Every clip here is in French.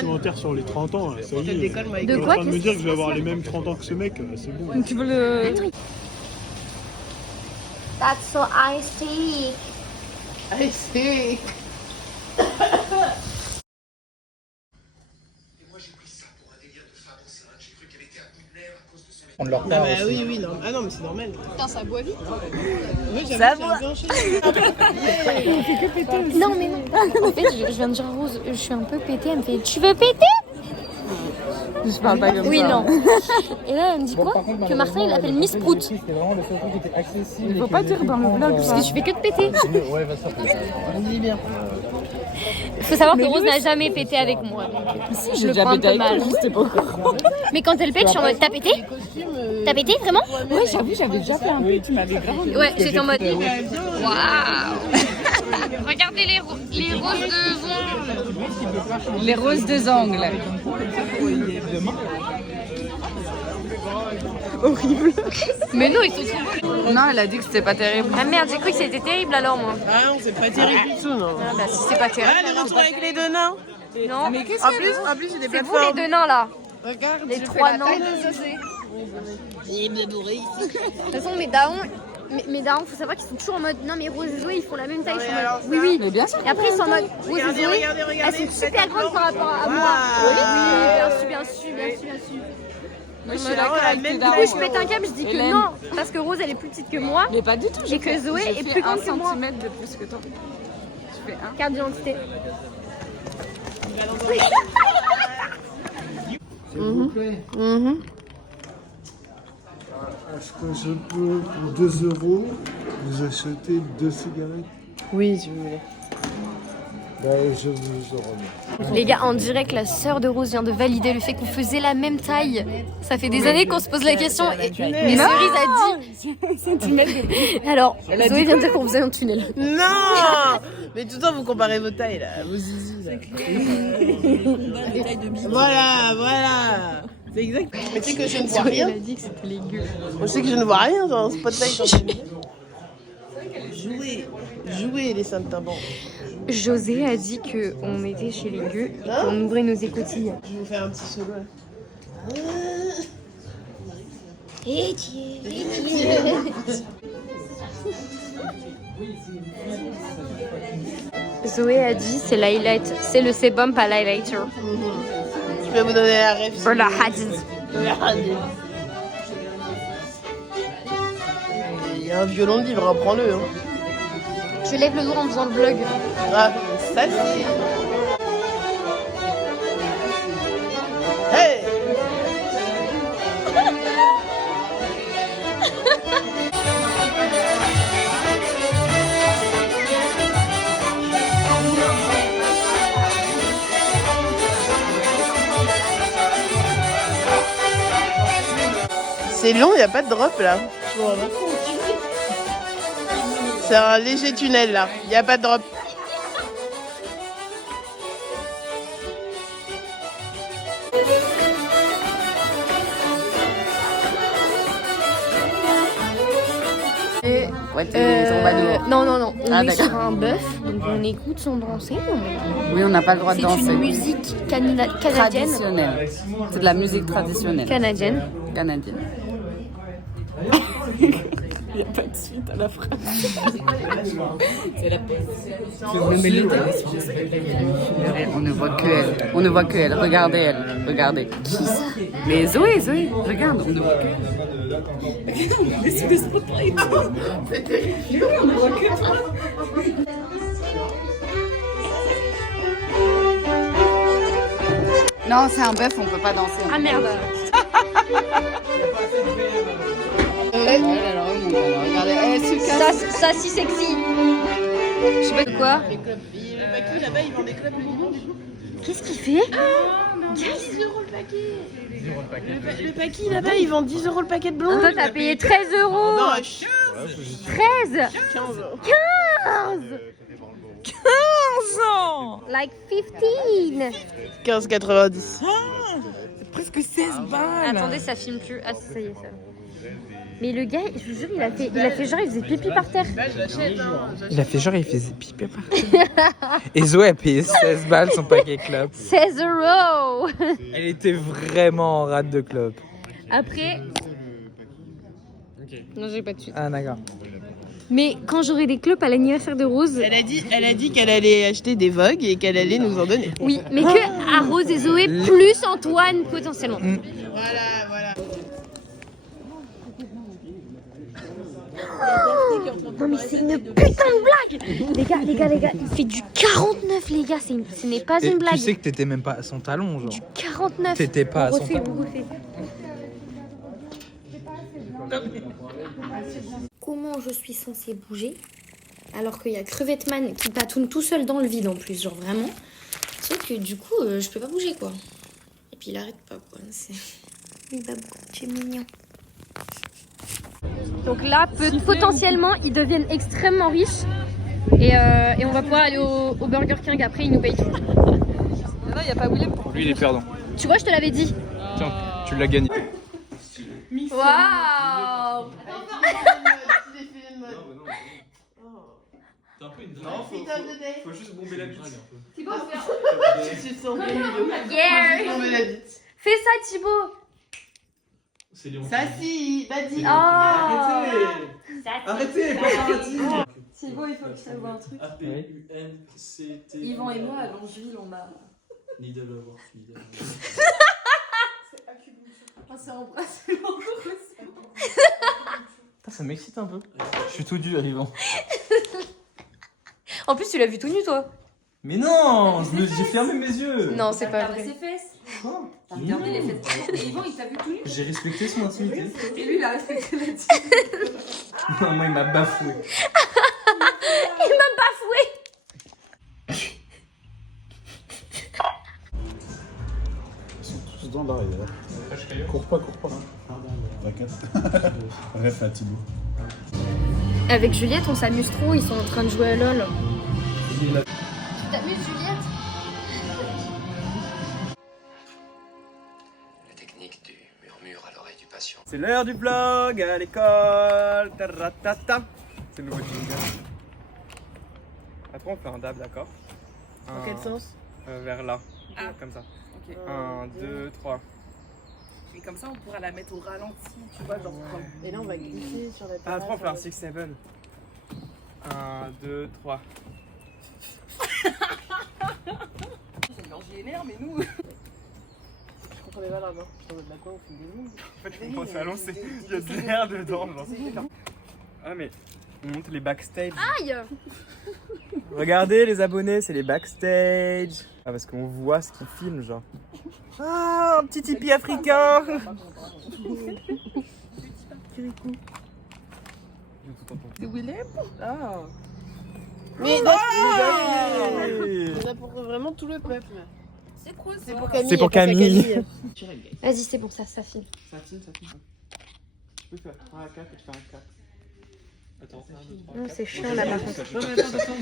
documentaire sur les 30 ans, ça y est. De quoi? Je suis en train de me dire que je vais avoir les mêmes 30 ans que ce mec, c'est bon. Tu veux le... That's so icy. Icy. On leur Ah bah oui, non. Ah non, mais c'est normal. Putain, ça boit vite. Ça boit. Non, mais non. En fait, je viens de dire à Rose, je suis un peu pétée. Elle me fait, tu veux péter? Je parle pas comme Oui, ça. non. Et là, elle me dit quoi? Que Martin, il l'appelle Miss Prout. C'était vraiment le seul truc qui était accessible. Il faut pas dire dans le vlog. Parce que tu fais que de péter. Ouais, va sortir. On dit bien. Il faut savoir que Rose n'a jamais pété avec moi. Si, Je j'ai le déjà prends un pété peu avec mal. toi, c'était pas au courant. Mais quand elle pète, je suis en mode, t'as pété? T'as pété, vraiment? Ouais, j'avoue, j'avais déjà fait un peu, tu m'avais grave. Ouais, j'étais en mode, waouh. Regardez les roses de Zon. Les roses de Angles. Horrible. Mais non, ils sont trop beaux. Non, elle a dit que c'était pas terrible. Ah merde, j'ai cru que c'était terrible alors, moi. Ah non, c'est pas terrible du tout, non. Ah bah si c'est pas terrible. Ah, le retour avec les deux nains. Non, Mais qu'est-ce En que plus, c'est des c'est vous plateformes. les deux nains là. Regarde, Les je fais trois la nains. taille de José. De toute façon, mes darons, faut savoir qu'ils sont toujours en mode non, mais Rose et Zoé ils font la même taille. Ils sont en alors mode ça. oui, oui. Mais bien sûr. Et après, ils sont en mode Rose et Regardez, Zoé, regardez, elles sont super grandes par rapport à moi. Waouh. Oui, bien sûr. Moi, je suis Mais d'accord alors, avec la même tes darons. Du coup, je pète un câble, je dis que Hélène. non, parce que Rose elle est plus petite que moi. Mais pas du tout. Et que Zoé est plus grande que moi. 1 centimètre de plus que toi. Je fais 1. Carte d'identité. S'il vous plaît. Est-ce que je peux, pour 2 € vous acheter 2 cigarettes? Oui, si vous voulez. Je vous en remets. Les gars, on dirait que la sœur de Rose vient de valider le fait qu'on faisait la même taille. Ça fait des années qu'on se pose la question. Et Cerise a dit. Alors, Zoé vient de dire qu'on faisait un tunnel. Non. Mais tout le temps, vous comparez vos tailles, là. Vos zizi, là. Voilà. C'est exact. Mais tu sais que je ne vois rien. Elle a dit que c'était les gueules. Je sais que je ne vois rien dans ce spotlight. Jouer les saltimbanques. José a dit qu'on était chez les gueux et qu'on ouvrait nos écoutilles. Je vais vous faire un petit solo. Là. Zoé a dit c'est l'highlight, c'est le sebum pas l'highlighter. Je vais vous donner la ref. Pour le hadith. Il y a un violon de livre, hein, prends-le. Hein. Je lève le doigt en faisant le vlog. Ah, ça c'est... Hey. C'est long, il n'y a pas de drop là. C'est un léger tunnel là, il n'y a pas de drop. Ouais, t'es troubadour. Non, on Ah, est d'accord. sur un bœuf, donc on écoute sans danser. Oui, on n'a pas le droit de C'est danser. une musique canadienne. Traditionnelle. C'est de la musique traditionnelle. Canadienne. Canadienne. Il n'y a pas de suite à la phrase. C'est la On ne voit que elle. On ne voit que elle. Regardez elle. Regardez. Qui ça? Mais Zoé, regarde. On ne voit que elle. On est sous le spotlight. C'est terrifiant. On ne voit que elle. Non, c'est un bœuf, on peut pas danser. Ah merde. Alors, regardez. Ça si sexy. Je sais pas de quoi. Le paquet là-bas, ils vendent des clubs le dimanche. Qu'est-ce qu'il fait? 10 € le paquet. Le paquet là-bas, ils vendent 10 € le paquet de blondes. Toi t'as payé 13 €. Non, 13. 15 €. 15. 15 ans. Like 15. 15,90. Presque 16 balles. Attendez, ça filme plus. Ah, ça y est, ça va. Mais le gars, je vous jure, il a fait genre, il faisait pipi par terre. Il a fait genre, il faisait pipi par terre. Et Zoé a payé 16 balles son paquet clope. 16 €. Elle était vraiment en rate de clope. Après... Non, j'ai pas de suite. Ah, d'accord. Mais quand j'aurai des clopes à l'anniversaire de Rose... Elle a dit qu'elle allait acheter des Vogue et qu'elle allait nous en donner. Oui, mais que à Rose et Zoé, plus Antoine, potentiellement. Voilà. Non mais c'est une putain de blague. Les gars, il fait du 49 les gars, ce n'est pas une blague. Tu sais que t'étais même pas à son talon, genre. Du 49. T'étais pas à son talon. On refait. Comment je suis censée bouger alors qu'il y a Crevetteman qui patoune tout seul dans le vide en plus, genre vraiment. Sauf que du coup, je peux pas bouger quoi. Et puis il arrête pas quoi. Oui, Babou, tu es mignon. Donc là, potentiellement, ils deviennent extrêmement riches. Et on va pouvoir aller au Burger King après, ils nous payent tout. Non, il y a pas Willem. Lui, il est perdant. Tu vois, je te l'avais dit. Tiens, tu l'as gagné. Waouh! Faut juste bomber la bite. Yeah! Fais ça, Thibaut! Ça si, vas-y. Arrêtez, Thibaut, il faut que je t'avoue un truc. A-P-U-N-C-T. Yvan et moi, à Longeville, on a... Lidl à voir. On s'est embrassés Ça m'excite un peu. Je suis tout dur, Yvan. En plus, tu l'as vu tout nu, toi? Mais non, j'ai fermé mes yeux. Non, c'est pas Regardez vrai. ses fesses. Quoi? T'as regardé les fesses. Yvan, il t'a vu tout nu. J'ai respecté son intimité. Et lui, il a respecté la tienne. Non, moi, il m'a bafoué. Il m'a bafoué! Ils sont tous dans l'arrière. Cours pas. Bref, à Thibaut. Avec Juliette, on s'amuse trop, ils sont en train de jouer à LOL. Tu t'amuses, Juliette? La technique du murmure à l'oreille du patient. C'est l'heure du vlog à l'école. Taratata. C'est le nouveau jingle. Après, on fait un dab, d'accord? Dans quel sens? Vers là. Ah. Comme ça. Ok. 1, 2, 3. Et comme ça, on pourra la mettre au ralenti, tu vois, genre comme... Et là, on va glisser sur la terrasse. Après, on fait un 6-7. 1, 2, 3. C'est une orgie énerve, mais nous... Je comprenais pas là-bas. Je suis en mode, bah quoi, on fait des mondes. En fait, je pense à lancer. Il y a de l'air dedans, genre. Ah, mais on monte les backstage. Aïe! Regardez, les abonnés, c'est les backstage. Ah, parce qu'on voit ce qu'ils filment, genre. Ah, un petit tipi africain. C'est Willem? Ah. Mais Hey. on a pour vraiment tout le peuple. C'est quoi ça? C'est pour Camille. C'est pour et pas Camille. Vas-y, c'est bon, ça file. Ça filme. Tu peux faire 3 à 4 et tu fais un 4. Attends, 1, 2, 3. Non, c'est chiant là par contre. Non, mais attends.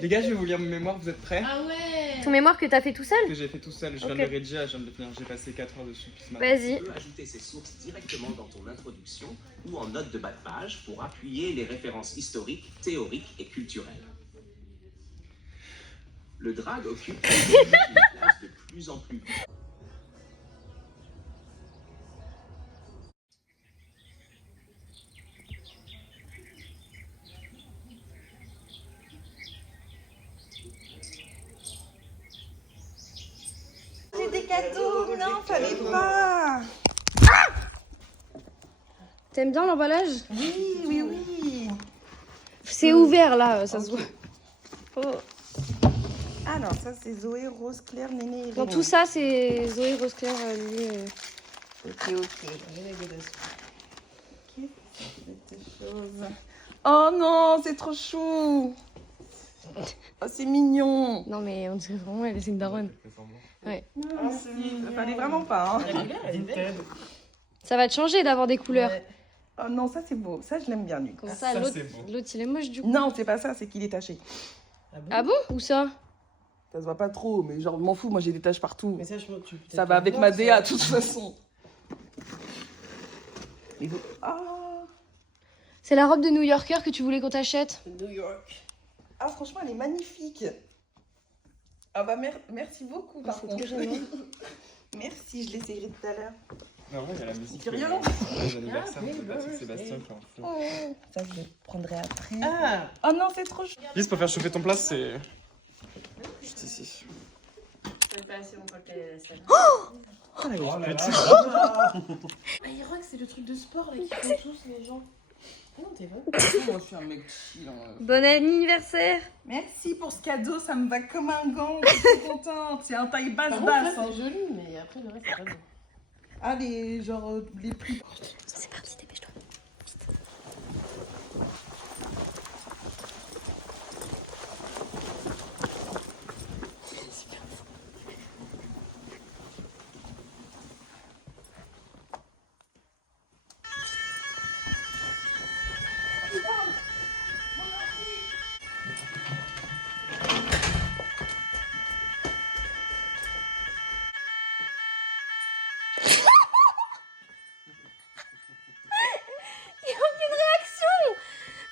Les gars, je vais vous lire mon mémoire, vous êtes prêts? Ah ouais! Ton mémoire que t'as fait tout seul? Que j'ai fait tout seul, je viens de le rédiger, je viens de le finir, j'ai passé 4 heures dessus ce matin. Vas-y. Tu peux ajouter ces sources directement dans ton introduction ou en note de bas de page pour appuyer les références historiques, théoriques et culturelles. Le drag occupe une place de plus en plus. J'ai des cadeaux, non, fallait pas. T'aimes bien l'emballage? Oui. C'est ouvert là, ça se voit. Alors, ça c'est Zoé, Rose, Claire, Néné et Dans tout ça, c'est Zoé, Rose Claire, lui. Ok. Oh non, c'est trop chou. Oh, c'est mignon. Non, mais on dirait vraiment, elle est une daronne. Ouais. Ça fallait vraiment pas. Hein. Ça va te changer d'avoir des couleurs. Oh non, ça c'est beau. Ça, je l'aime bien, lui. Comme ça, l'autre, il est moche du coup. Non, c'est pas ça, c'est qu'il est taché. Ah bon? Où ça? Ça se voit pas trop, mais genre, je m'en fous, moi j'ai des taches partout. Mais ça, Ça va avec ma DA, de toute façon. Ah, C'est la robe de New Yorker que tu voulais qu'on t'achète. New York. Ah, franchement, elle est magnifique. Ah bah merci beaucoup, par contre. Merci, je l'essayerai tout à l'heure. Mais en vrai, il y a la musique. C'est rien. Les anniversaires de Patrick Sébastien qui en font. Ça, je le prendrai après. Ah, Oh non, c'est trop chou. Lise, pour faire chauffer ton plat, c'est. Juste ici. Oh, la gueule. Irox, c'est le truc de sport là, qui font tous les gens. Ah non, t'es vrai. Moi, je suis un mec chill. Bon anniversaire. Merci pour ce cadeau, ça me va comme un gant. Je suis contente. C'est un taille Par contre, basse. là, c'est joli, mais après, le reste, c'est pas bien. Ah, les, genre, les prix. C'est parti, dépêche-toi.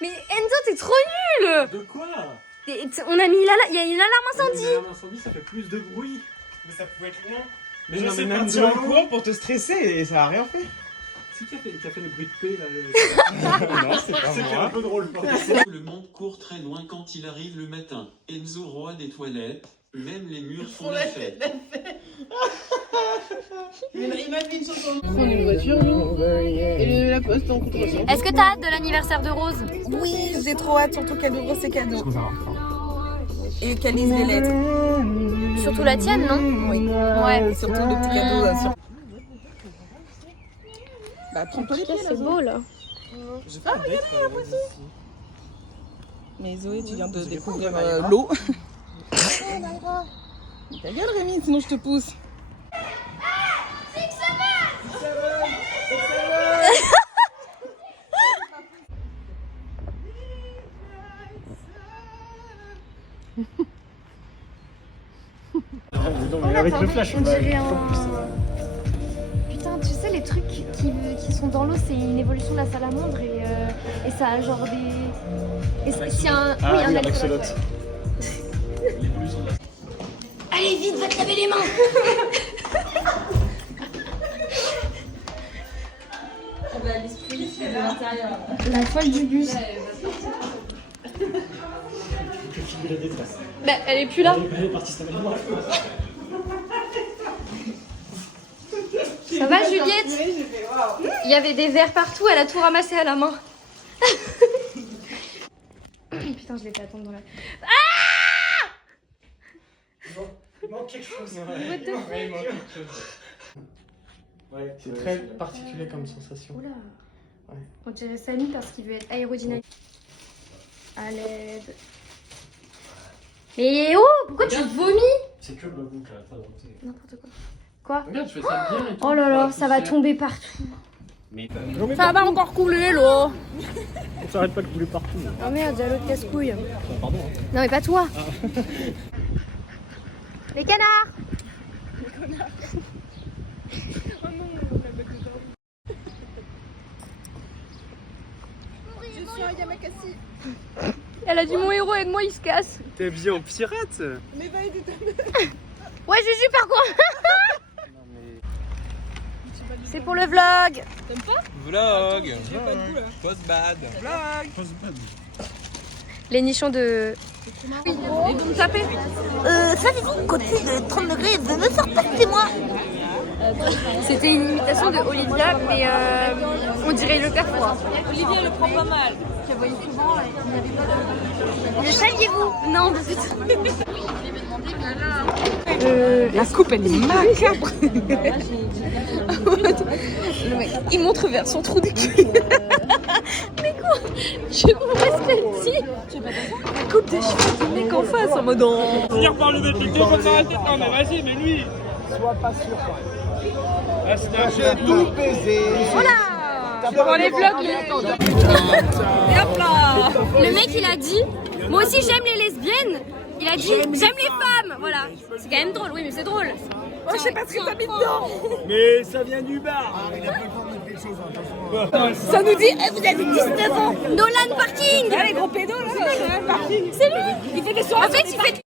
Mais Enzo, t'es trop nul. De quoi? On a mis il y a une alarme incendie. Un incendie, ça fait plus de bruit. Mais ça pouvait être loin. Mais Je non, sais mais pas, même tu de vas loin. courir pour te stresser et ça a rien fait. C'est qui a fait le bruit de paix là? Non, c'est pas C'était un moi. peu drôle. Le monde court très loin quand il arrive le matin. Enzo roi des toilettes, même les murs font la fête. Il m'a fait une chanson. On prend une voiture, nous. Et la poste en contresens. Est-ce que t'as hâte de l'anniversaire de Rose? Oui, j'ai trop hâte, surtout qu'elle ouvre ses cadeaux. Et qu'elle lise les lettres. Surtout la tienne, non? Oui. Ouais. Surtout le petit cadeau là. Bah, prends-toi les pieds là. C'est beau là. J'ai pas de date, Mais Zoé, tu viens de découvrir l'eau. Ta gueule, Rémi, sinon je te pousse. Avec le flash, On dirait un... Putain, tu sais, les trucs qui sont dans l'eau, c'est une évolution de la salamandre et ça a genre des... Et c'est un... Ah oui, un axolote, axolote. ouais. Allez, vite, va te laver les mains. La folle du bus. Bah, elle est plus là. Ça va, Juliette? Il y avait des verres partout, elle a tout ramassé à la main. Putain, je l'ai fait attendre dans la... Il manque quelque chose. What the fuck? Ouais, il manque quelque chose. Ouais, c'est très particulier comme sensation. Oula. Ouais. On dirait Samy parce qu'il veut être aérodynamique. À l'aide. Mais oh, pourquoi tu vomis? C'est que ma boucle là, pas de N'importe quoi. Quoi? Regarde, je fais ça bien et tout. Oh là là, ça va tomber partout. Mais Ça va encore couler l'eau. On s'arrête pas de couler partout. Oh merde, il y a l'autre casse-couille. Pardon. Non mais pas toi. Les canards. Je suis un Yamakasi. Elle a dit mon héros aide-moi, il se casse. T'es habillé en pirate? Mais va aider ta Ouais, je suis par contre. C'est pour le vlog. Vlog. Post-bad. Vlog. Les nichons de... Oui, et vous me tapez. Savez-vous qu'au-dessus de 30 degrés, je ne sors pas de chez moi? C'était une imitation de Olivia, mais on dirait le père froid. Olivier le prend pas mal. Je la voyais souvent et il n'y avait pas de... Le saviez-vous? Non, de suite. La coupe, elle est macabre. Le mec, il montre vers son trou du cul. Mais quoi? Je vous respecte. La coupe des cheveux du mec en face en mode en... Finir par lui mettre le pied comme ça à la tête. Non mais vas-y, mais lui. Sois pas sûr quoi. Ah, c'était un jeu tout baiser. Voilà. Dans les vlogs, Et hop là. le mec il a dit, moi aussi j'aime les lesbiennes, Il a dit j'aime les femmes, voilà. C'est quand même drôle, oui mais c'est drôle. Oh, je sais pas ce que t'as mis dedans. Mais ça vient du bar. Ça nous dit, vous avez 19 ans. Nolan Parking. Ah, les gros pédos là, parking. C'est lui. Il fait des soirées. En fait, il fait